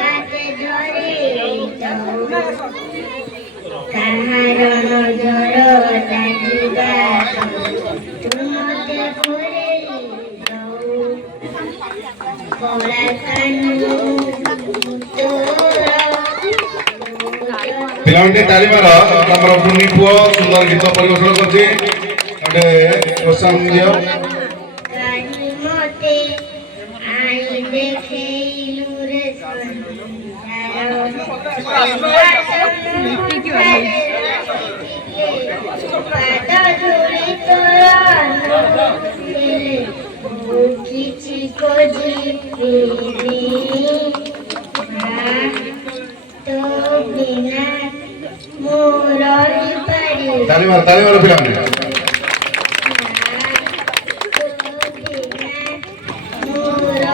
ହାତେ ଧରି କାହାର ନଜର ଲାଗିବା ତୁ ମତେ ଘୁରେଇ ଦଉ କଳା କାନୁ ପିଲାମାନେ ତାଳି ମାର ଆମର ବୁନି ପୁଅ ସୁନ୍ଦର ଗୀତ ପରିବେଷଣ କରୁଛି ଗୋଟେ ପ୍ରୋତ୍ସାହନ ଦିଅ ମତେ ଆଇ ଦେଖେଇଲୁ ରେ କିଛି ଖୋଜିବି तो बिना मोर ताली मारो पिलाने मोर